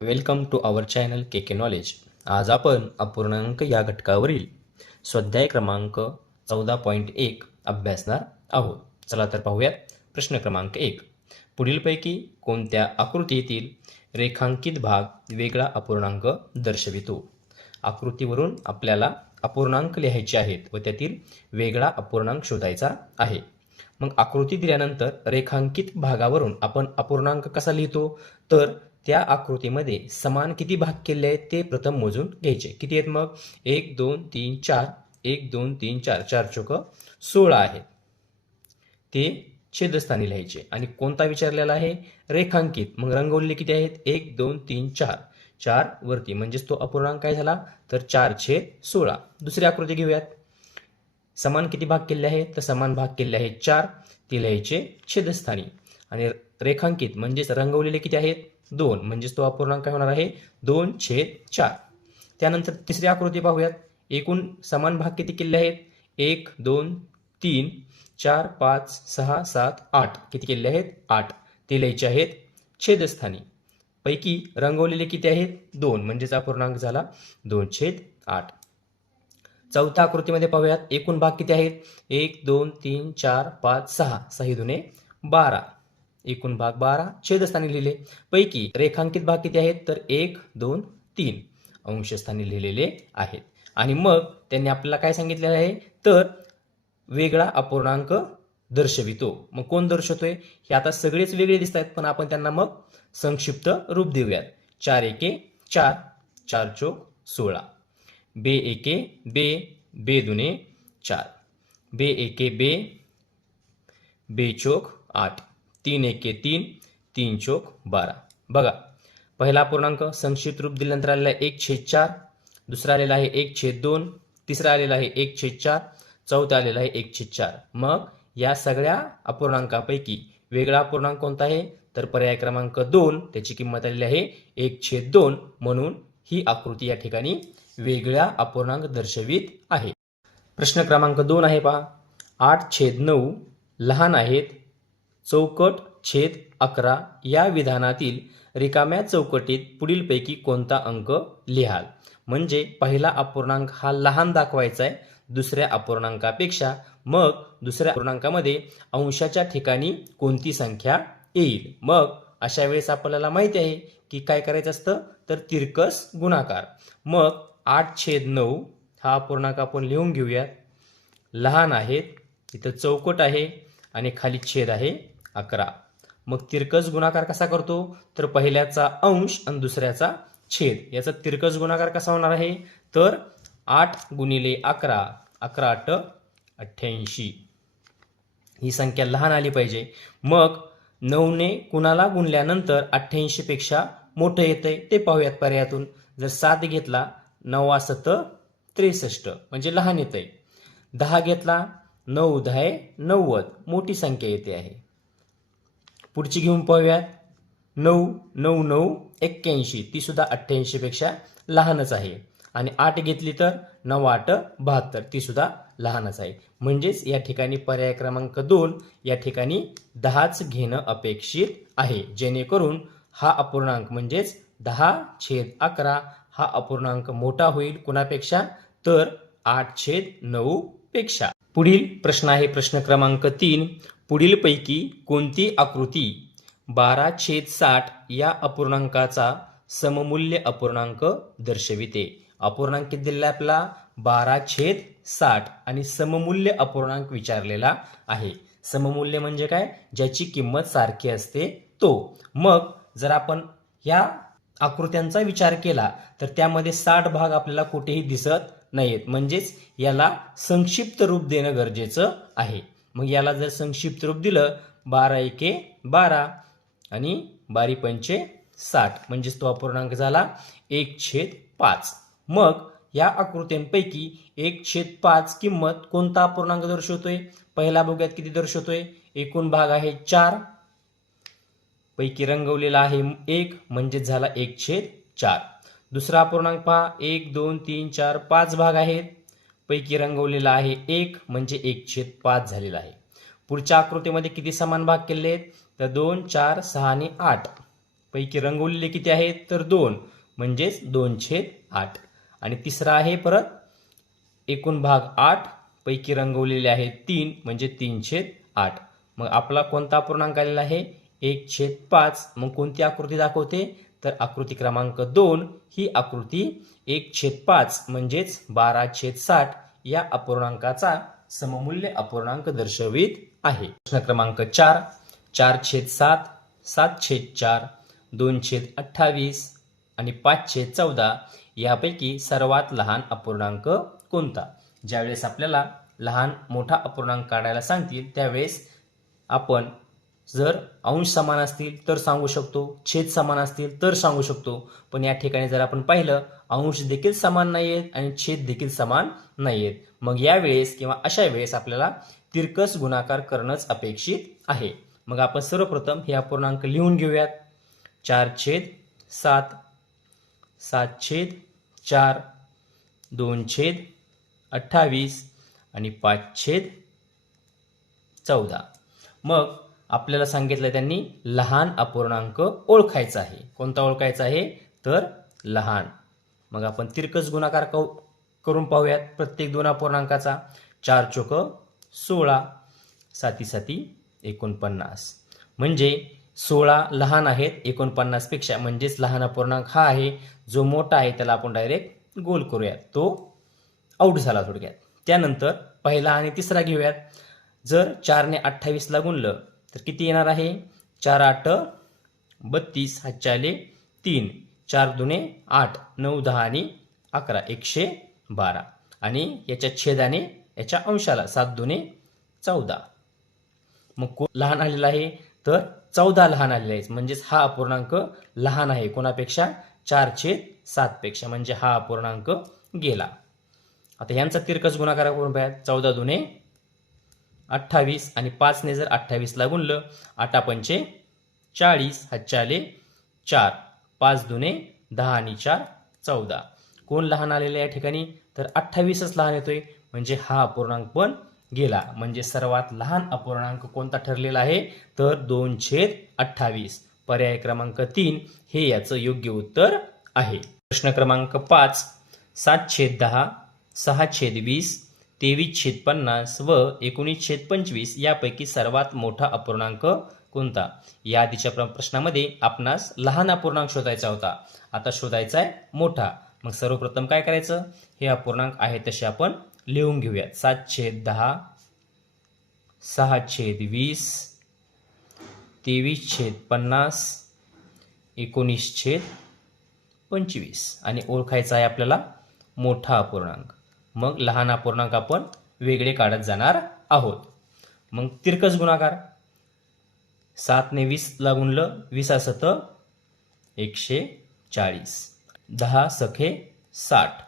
Welcome to our channel K K knowledge. आज आपण अपूर्णांक या घटकावरील स्वाध्याय क्रमांक 14.1 अभ्यासणार आहोत. चला तर पाहूयात. प्रश्न क्रमांक 1. पुढीलपैकी कोणत्या आकृतीतील रेखांकित भाग वेगळा अपूर्णांक दर्शवितो? आकृतीवरून आपल्याला अपूर्णांक लिहायचे आहेत व त्यातील वेगळा अपूर्णांक शोधायचा आहे. मग आकृती दिल्यानंतर रेखांकित भागावरून आपण अपूर्णांक कसा लिहितो? तर त्या आकृतीमध्ये समान किती भाग केले आहेत ते प्रथम मोजून घ्यायचे. किती आहेत मग? 1 2 3 4 1 2 3 4 4 चौक 16 आहेत. ते छेदस्थानी लिहायचे. आणि कोणता विचारलेला आहे? रेखांकित. मग रंगवलेले किती आहेत? 1 2 3 4 4 वरती, म्हणजेच तो अपूर्णांक काय झाला? तर 4/16. दुसरी आकृती घेऊयात. समान किती भाग केले आहेत? तर समान भाग केले आहेत 4. ते लिहायचे छेदस्थानी. आणि रेखांकित म्हणजेच रंगवलेले किती आहेत? 2, म्हणजेच तो अपूर्णांक काय होणार आहे? 2/4. त्यानंतर तिसरी आकृती पाहूयात. एकूण समान भाग किती केले आहेत? 1 2 3 4 5 6 7 8. किती केले आहेत? 8. ते लिहायचे आहेत छेदस्थानी. पैकी रंगवलेले किती आहेत? 2, म्हणजेच अपूर्णांक झाला 2/8. चौथ्या आकृतीमध्ये पाहूयात. एकूण भाग किती आहेत? 1 2 3 4 5 6 6 दुने 12. एकूण भाग 12 छेदस्थानी लिहिले. पैकी रेखांकित भाग किती आहेत? तर 1 2 3 अंशस्थानी लिहिलेले आहेत. आणि मग त्यांनी आपल्याला काय सांगितलेलं आहे? तर वेगळा अपूर्णांक दर्शवितो. मग कोण दर्शवतोय? हे आता सगळेच वेगळे दिसत आहेत, पण आपण त्यांना मग संक्षिप्त रूप देऊयात. 4 एके 4 4 चौक 16. बे एके बे बे दुने 4. बे एके बे बे चौक 8. 3 एके 3 3 चौक 12. बघा, पहिला पूर्णांक संक्षिप्त रूप दिल्यानंतर आलेला आहे 1/4. दुसरा आलेला आहे 1/2. तिसरा आलेला आहे 1/4. चौथा आलेला आहे 1/4. मग या सगळ्या अपूर्णांकापैकी वेगळा अपूर्णांक कोणता आहे? तर पर्याय क्रमांक 2. त्याची किंमत आलेली आहे 1/2. म्हणून ही आकृती या ठिकाणी वेगळा अपूर्णांक दर्शवित आहे. प्रश्न क्रमांक 2 आहे पहा. 8/9 लहान आहेत चौकट छेद 11 या विधानातील रिकाम्या चौकटीत पुढीलपैकी कोणता अंक लिहाल? म्हणजे पहिला अपूर्णांक हा लहान दाखवायचा आहे दुसऱ्या अपूर्णांकापेक्षा. मग दुसऱ्या अपूर्णांकामध्ये अंशाच्या ठिकाणी कोणती संख्या येईल? मग अशा वेळेस आपल्याला माहिती आहे की काय करायचं असतं? तर तिरकस गुणाकार. मग 8/9 हा अपूर्णांक आपण लिहून घेऊयात. लहान आहेत, इथं चौकट आहे आणि खाली छेद आहे 11. मग तिरकस गुणाकार कसा करतो? तर पहिल्याचा अंश आणि दुसऱ्याचा छेद याचा तिरकस गुणाकार कसा होणार आहे? तर 8 गुणिले 11 11 8 88. ही संख्या लहान आली पाहिजे. मग 9ने कुणाला गुणल्यानंतर 88 पेक्षा मोठं येतंय ते पाहूयात पर्यायातून. जर 7 घेतला 9 7 63 म्हणजे लहान येतंय. 10 घेतला 9 10 90 मोठी संख्या येते आहे. पुढची घेऊन पाहूयात. 9 9 9 81 ती सुद्धा 88 पेक्षा लहानच आहे. आणि 8 घेतली तर 9 8 72 ती सुद्धा लहानच आहे. म्हणजेच या ठिकाणी पर्याय क्रमांक 2 या ठिकाणी 10च घेणं अपेक्षित आहे, जेणेकरून हा अपूर्णांक म्हणजेच 10/11 हा अपूर्णांक मोठा होईल कुणापेक्षा? तर 8/9 पेक्षा. पुढील प्रश्न आहे प्रश्न क्रमांक 3. पुढीलपैकी कोणती आकृती 12/60 या अपूर्णांकाचा सममूल्य अपूर्णांक दर्शविते? अपूर्णांक दिलेला आपला 12/60 आणि सममूल्य अपूर्णांक विचारलेला आहे. सममूल्य म्हणजे काय? ज्याची किंमत सारखी असते तो. मग जर आपण या आकृत्यांचा विचार केला तर त्यामध्ये 60 भाग आपल्याला कुठेही दिसत नाहीत, म्हणजेच याला संक्षिप्त रूप देणं गरजेचं आहे. मग याला जर संक्षिप्त रूप दिलं 12 एके 12 आणि 12 पंचे 60 म्हणजेच तो अपूर्णांक झाला 1/5. मग या आकृत्यांपैकी 1/5 किंमत कोणता अपूर्णांक दर्शवतोय? पहिला बघूयात किती दर्शवतोय. एकूण भाग आहे 4 पैकी रंगवलेला आहे 1 म्हणजे झाला 1/4. दुसरा अपूर्णांक पहा. 1 2 3 4 5 भाग आहेत पैकी रंगवलेला आहे 1 म्हणजे 1/5 झालेला आहे. पुढच्या आकृतीमध्ये किती समान भाग केले आहेत? तर 2 4 6 आणि 8 पैकी रंगवलेले किती आहेत तर 2 म्हणजेच 2/8. आणि तिसरा आहे परत एकूण भाग 8 पैकी रंगवलेले आहेत 3 म्हणजे 3/8. मग आपला कोणता अपूर्णांक आलेला आहे 1/5. मग कोणती आकृती दाखवते तर आकृती क्रमांक 2 ही आकृती 1/5 म्हणजेच 12/60 या अपूर्णांकाचा सममूल्य अपूर्णांक दर्शवित आहे. प्रश्न क्रमांक 4 4/7 7/4 2/28 आणि 5/14 यापैकी सर्वात लहान अपूर्णांक कोणता. ज्यावेळेस आपल्याला लहान मोठा अपूर्णांक काढायला सांगतील त्यावेळेस आपण जर अंश समान असतील तर सांगू शकतो, छेद समान असतील तर सांगू शकतो. पण या ठिकाणी जर आपण पाहिलं अंश देखील समान नाही आहेत आणि छेद देखील समान नाही आहेत. मग यावेळेस किंवा अशा वेळेस आपल्याला तिरकस गुणाकार करणंच अपेक्षित आहे. मग आपण सर्वप्रथम हे अपूर्णांक लिहून घेऊयात. 4/7 7/4 2/28 आणि 5/14. मग आपल्याला सांगितलं त्यांनी लहान अपूर्णांक ओळखायचा आहे. कोणता ओळखायचा आहे तर लहान. मग आपण तिरकस गुणाकार करून पाहूयात प्रत्येक दोन अपूर्णांकाचा. 4 चोक 16 7 7 49. म्हणजे 16 लहान आहेत 49 पेक्षा, म्हणजेच लहान अपूर्णांक हा आहे. जो मोठा आहे त्याला आपण डायरेक्ट गोल करूयात, तो आऊट झाला थोडक्यात. त्यानंतर पहिला आणि तिसरा घेऊयात. जर 4 ने 28 ला गुणलं तर किती येणार आहे 4 8 32 हातचे आले 3 4 दुने 8 9 10 आणि 11 112. आणि याच्या छेदाने याच्या अंशाला 7 दुने 14. मग लहान आलेला आहे तर 14 लहान आलेला आहे. म्हणजेच हा अपूर्णांक लहान आहे कोणापेक्षा 4/7 पेक्षा. म्हणजे हा अपूर्णांक गेला. आता यांचा तिरकस गुणाकार करून पाहूया. 14 दुने 28 आणि 5 ने जर 28 ला गुणलं 8 पंचे 40 हातचे आले 4 5 दुने 10 आणि 4 14. कोण लहान आलेलं या ठिकाणी तर 28च लहान येतोय. म्हणजे हा अपूर्णांक पण गेला. म्हणजे सर्वात लहान अपूर्णांक कोणता ठरलेला आहे तर 2/28. पर्याय क्रमांक 3 हे याचं योग्य उत्तर आहे. प्रश्न क्रमांक 5 7/10 6/20 23/50 व 19/25 यापैकी सर्वात मोठा अपूर्णांक कोणता. या आधीच्या प्रश्नामध्ये आपणास लहान अपूर्णांक शोधायचा होता, आता शोधायचा आहे मोठा. मग सर्वप्रथम काय करायचं हे अपूर्णांक आहे तसे आपण लिहून घेऊयात. 7/10 6/20 23/50 19/25 आणि ओळखायचा आहे आपल्याला मोठा अपूर्णांक. मग लहान अपूर्णांक आपण वेगळे काढत जाणार आहोत. मग तिरकस गुणाकार 7 ने 20 ला गुणलं 20 7 140 10 सखे 60.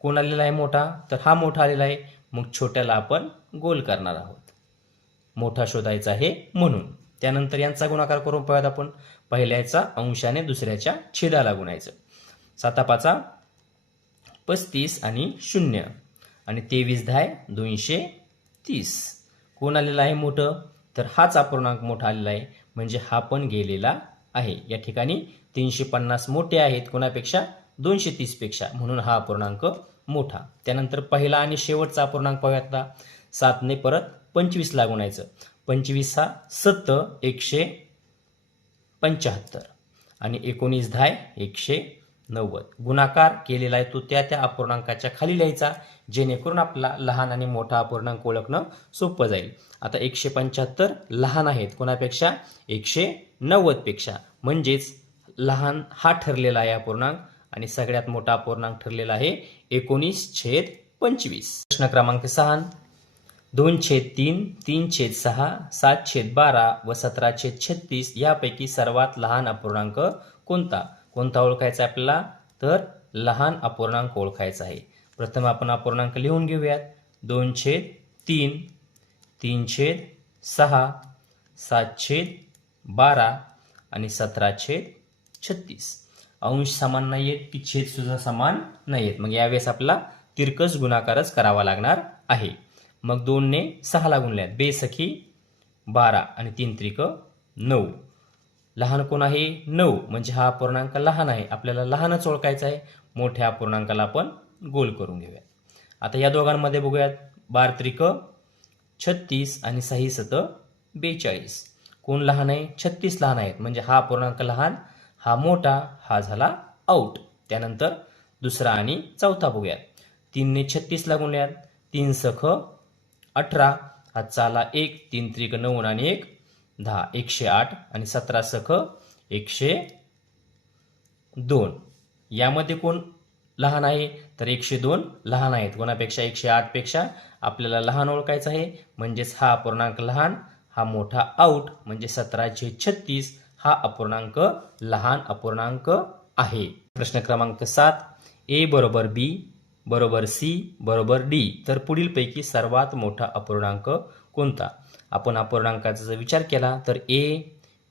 कोण आलेला आहे मोठा तर हा मोठा आलेला आहे. मग छोट्याला आपण गोल करणार आहोत. मोठा शोधायचा आहे म्हणून. त्यानंतर यांचा गुणाकार करून पाहूयात आपण. पहिल्याचा अंशाने दुसऱ्याच्या छेदाला गुणायचं. 7 5 35 आणि 0 आणि 23 10 230. कोण आलेला आहे मोठं तर हाच अपूर्णांक मोठा आलेला आहे. म्हणजे हा पण गेलेला आहे. या ठिकाणी 350 मोठे आहेत कोणापेक्षा 230 पेक्षा, म्हणून हा अपूर्णांक मोठा. त्यानंतर पहिला आणि शेवटचा अपूर्णांक पाहूयात. 7 ने परत 25 ला गुणायचं. 25 हा 7 175 आणि 19 10 190. गुणाकार केलेला आहे तो त्या अपूर्णांकाच्या खाली लिहायचा, जेणेकरून आपला लहान आणि मोठा अपूर्णांक ओळखणं सोपं जाईल. आता 175 लहान आहेत कोणापेक्षा 190 पेक्षा, म्हणजेच लहान हा ठरलेला आहे अपूर्णांक आणि सगळ्यात मोठा अपूर्णांक ठरलेला आहे 19/25. प्रश्न क्रमांक 6 2/3 3/6 7/12 व 17/36 यापैकी सर्वात लहान अपूर्णांक कोणता. कोणता ओळखायचा आपल्याला तर लहान अपूर्णांक ओळखायचा आहे. प्रथम आपण अपूर्णांक लिहून घेऊयात. 2/3 3/6 7/12 आणि 17/36. अंश समान नाही आहेत की छेद सुद्धा समान नाही आहेत. मग यावेळेस आपला तिरकस गुणाकारच करावा लागणार आहे. मग 2 ने 6 ला गुणल्यात 2 सखी 12 आणि 3 त्रिक 9. लहान कोण आहे 9 म्हणजे हा अपूर्णांक लहान आहे, आपल्याला लहानच ओळखायचा आहे. मोठ्या अपूर्णांकाला आपण गोल करून घेऊया. आता या दोघांमध्ये बघूयात 12 त्रिक 36 आणि 6 सत 42. कोण लहान आहे? 36 लहान आहेत म्हणजे हा अपूर्णांक लहान, हा मोठा, हा झाला आऊट. त्यानंतर दुसरा आणि चौथा बघूयात. 3 ने 36 ला गुणल्यात, 3 सख 18, हातचा आला 1, 3 त्रिक 9 आणि 1 10, 108 आणि 17 सख 102. यामध्ये कोण लहान आहे? तर 102 लहान आहेत. कोणापेक्षा? 108 पेक्षा आपल्याला लहान ओळखायचं आहे, म्हणजेच हा अपूर्णांक लहान, हा मोठा आऊट, म्हणजे 17/36 हा अपूर्णांक लहान अपूर्णांक आहे. प्रश्न क्रमांक 7, ए बरोबर बी बरोबर सी बरोबर डी, तर पुढीलपैकी सर्वात मोठा अपूर्णांक कोणता? आपण अपूर्णांकाचा जर विचार केला तर ए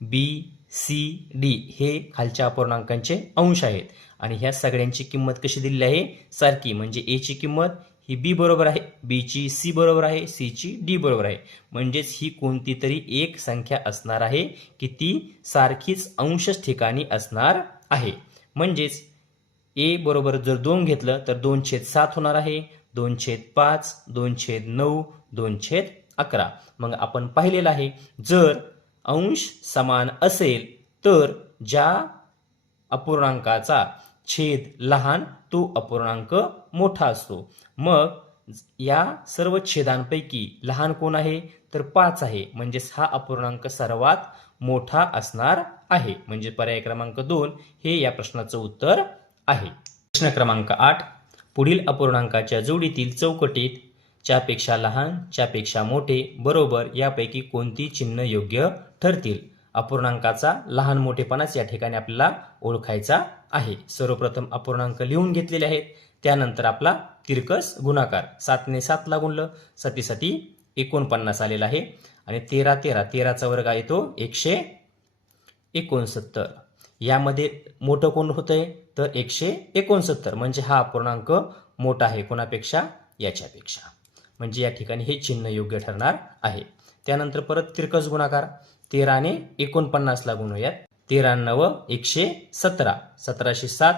बी सी डी हे खालच्या अपूर्णांकांचे अंश आहेत आणि ह्या सगळ्यांची किंमत कशी दिलेली आहे? सारखी. म्हणजे ए ची किंमत ही बी बरोबर आहे, बी ची सी बरोबर आहे, सी ची डी बरोबर आहे. म्हणजेच ही कोणती तरी एक संख्या असणार आहे की ती सारखीच अंशच ठिकाणी असणार आहे. म्हणजेच ए बरोबर जर 2 घेतलं तर 2/7 होणार आहे, 2/5, 2/9, 2/11. मग आपण पाहिलेलं आहे, जर अंश समान असेल तर ज्या अपूर्णांकाचा छेद लहान तो अपूर्णांक मोठा असतो. मग या सर्व छेदांपैकी लहान कोण आहे? तर 5 आहे, म्हणजेच हा अपूर्णांक सर्वात मोठा असणार आहे. म्हणजे पर्याय क्रमांक 2 हे या प्रश्नाचं उत्तर आहे. प्रश्न क्रमांक 8, पुढील अपूर्णांकाच्या जोडीतील चौकटीत च्यापेक्षा लहान, च्यापेक्षा मोठे, बरोबर यापैकी कोणती चिन्ह योग्य ठरतील? अपूर्णांकाचा लहान मोठेपणाच या ठिकाणी आपल्याला ओळखायचा आहे. सर्वप्रथम अपूर्णांक लिहून घेतलेले आहेत, त्यानंतर आपला तिरकस गुणाकार. 7 ने 7 ला गुणलं, 7 49 आलेला आहे आणि 13चा वर्ग आहे तो 169. यामध्ये मोठं कोण होतंय? तर 169, म्हणजे हा अपूर्णांक मोठा आहे कोणापेक्षा? याच्यापेक्षा. म्हणजे या ठिकाणी हे चिन्ह योग्य ठरणार आहे. त्यानंतर परत तिरकस गुणाकार. 13 ने 49 ला गुणूयात. 13 117, 1707,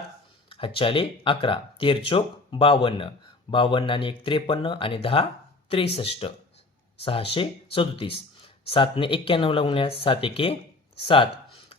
हातच्याले 11, 13 चोक 52, 52 आणि 1 53 आणि 10 63, 637. 7 ने 91 ला गुणूयात. 7 1 7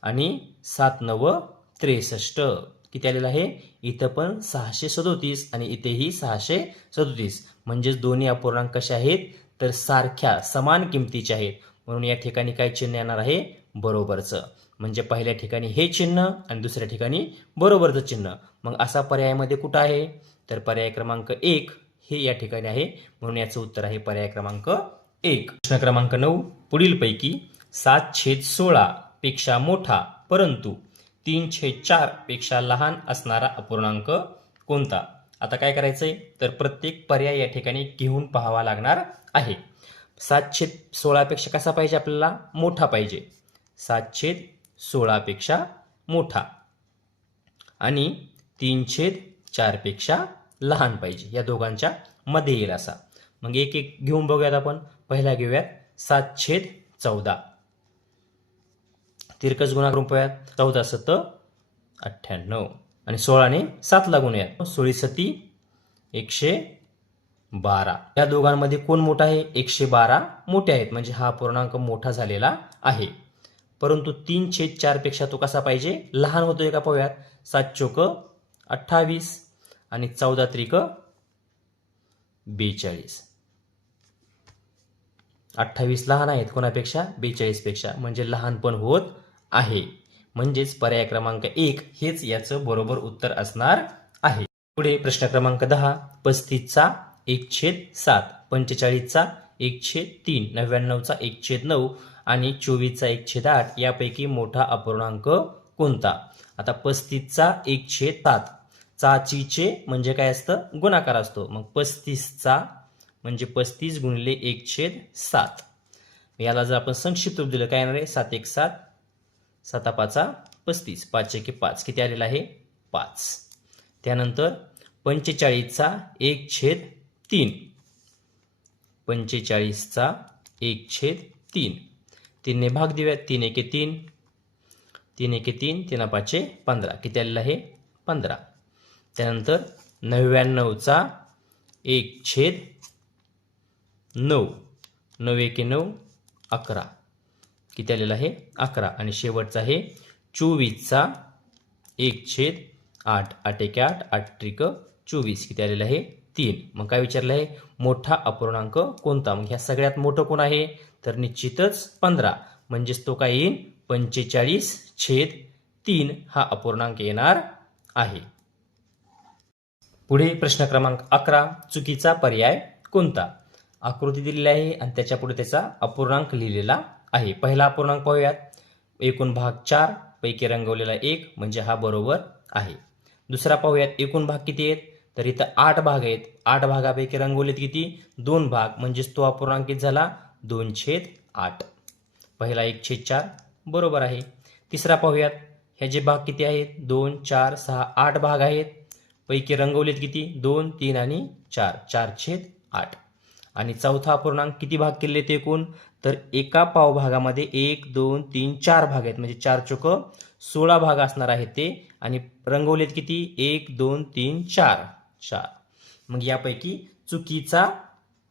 आणि 7 9 63. किती आलेलं आहे? इथं पण 637 आणि इथेही 637. म्हणजेच दोन्ही अपूर्णांक कसे आहेत? तर सारख्या समान किमतीचे आहेत. म्हणून या ठिकाणी काय चिन्ह येणार आहे? बरोबरचं. म्हणजे पहिल्या ठिकाणी हे चिन्ह आणि दुसऱ्या ठिकाणी बरोबरचं चिन्ह. मग असा पर्यायामध्ये कुठं आहे? तर पर्याय क्रमांक 1 हे या ठिकाणी आहे. म्हणून याचं उत्तर आहे पर्याय क्रमांक 1. प्रश्न क्रमांक 9, पुढीलपैकी 7/16 पेक्षा मोठा परंतु 3/4 पेक्षा लहान असणारा अपूर्णांक कोणता? आता काय करायचंय? तर प्रत्येक पर्याय या ठिकाणी घेऊन पाहावा लागणार आहे. 7/16 पेक्षा कसा पाहिजे? आपल्याला मोठा पाहिजे. 7/16 पेक्षा मोठा आणि 3/4 पेक्षा लहान पाहिजे. या दोघांच्या मध्ये येईल असा. मग एक एक घेऊन बघूयात आपण. पहिला घेऊयात 7/14. तिरकस गुणा करून पाहूयात. 14 7 98 आणि 16 ने 7 ला गुणूयात. 16 7 112. या दोघांमध्ये कोण मोठा आहे? 112 मोठे आहेत, म्हणजे हा पूर्णांक मोठा झालेला आहे. परंतु 3/4 पेक्षा तो कसा पाहिजे? लहान होतोय का पाहूयात. 7 चोक 28 आणि 14 त्रिक 42. 28 लहान आहेत कोणापेक्षा? 42 पेक्षा, म्हणजे लहान पण होत आहे. म्हणजेच पर्याय क्रमांक 1 हेच याचं बरोबर उत्तर असणार आहे. पुढे प्रश्न क्रमांक 10, 35चा 1/7, 45चा 1/3, 99चा 1/9 आणि 24चा 1/8 यापैकी मोठा अपूर्णांक कोणता? आता 35चा 1/7, चाचीचे म्हणजे काय असतं? गुणाकार असतो. मग 35चा म्हणजे 35 गुणिले 1/7. याला जर आपण संक्षिप्त रूप दिलं काय येणार आहे? 7 1 7, 7 5 35, 5 1 5. किती आलेला आहे? 5. त्यानंतर 45चा 1/3, 45चा 1/3. 3 ने भाग देऊयात. 3 1 3, 3 एके 3, 3 पाचे 15. किती आलेलं आहे? 15. त्यानंतर 99चा 1/9. 9 एके 9, 11. किती आलेलं आहे? 11. आणि शेवटचा आहे 24चा 1/8. 8 एके 8, 8 त्रिक 24. किती आलेलं आहे? 3. मग काय विचारलं आहे? मोठा अपूर्णांक कोणता? मग ह्या सगळ्यात मोठं कोण आहे? तर निश्चितच 15. म्हणजेच तो काय येईल? 45/3 हा अपूर्णांक येणार आहे. पुढे प्रश्न क्रमांक 11. चुकीचा पर्याय कोणता? आकृती दिलेली आहे आणि त्याच्या पुढे त्याचा अपूर्णांक लिहिलेला आहे. पहिला अपूर्णांक पाहूयात. एकूण भाग 4 पैकी रंगवलेला 1 म्हणजे हा बरोबर आहे. दुसरा पाहूयात. एकूण भाग किती आहेत? तर इथं 8 भाग आहेत. 8 भागापैकी रंगवलेत किती? 2 भाग. म्हणजेच तो अपूर्णांक किती झाला? 2/8. पहिला 1/4 बरोबर आहे. तिसरा पाहूयात. ह्याचे भाग किती आहेत? 2, 4, 6, 8 भाग आहेत. पैकी रंगवलेत किती? 2, 3 आणि 4. 4/8. आणि चौथा अपूर्णांक किती भाग केले ते एकूण? तर एका पावभागामध्ये 1, 2, 3, 4 भाग आहेत. म्हणजे 4 चोक 16 भाग असणार आहेत ते. आणि रंगवलेत किती? 1, 2, 3, 4. 4. मग यापैकी चुकीचा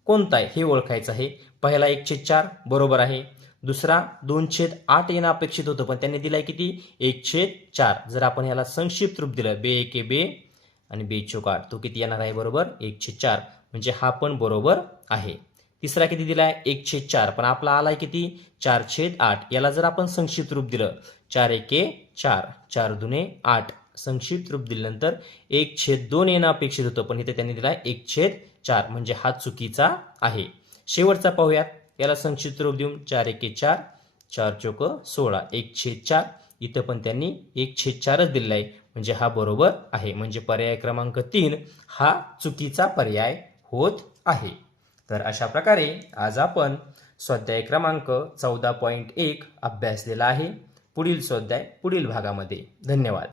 कोणता आहे हे ओळखायचं आहे. पहिला 1/4 बरोबर आहे. दुसरा 2/8 येणं अपेक्षित होतं, पण त्यांनी दिलाय किती? 1/4. जर आपण ह्याला संक्षिप्त रूप दिलं, बे एके बे आणि बे चोक 8, तो किती येणार आहे? बरोबर 1/4. म्हणजे हा पण बरोबर आहे. तिसरा किती दिलाय? 1/4. पण आपला आलाय किती? 4/8. याला जर आपण संक्षिप्त रूप दिलं, 4 एके 4, 4 दुने 8. संक्षिप्त रूप दिल्यानंतर 1/2 येणं अपेक्षित होतं, पण इथे त्यांनी दिलाय 1/4. म्हणजे हा चुकीचा आहे. शेवटचा पाहूयात. याला संक्षिप्त रूप देऊन 4 एके 4, 4 चोक 16, 1/4. इथं पण त्यांनी 1/4च दिलेला आहे. म्हणजे हा बरोबर आहे. म्हणजे पर्याय क्रमांक 3 हा चुकीचा पर्याय होत आहे. तर अशा प्रकारे आज आपण स्वाध्याय क्रमांक 14.1 अभ्यासलेला आहे. पुढील स्वाध्याय पुढील भागामध्ये. धन्यवाद.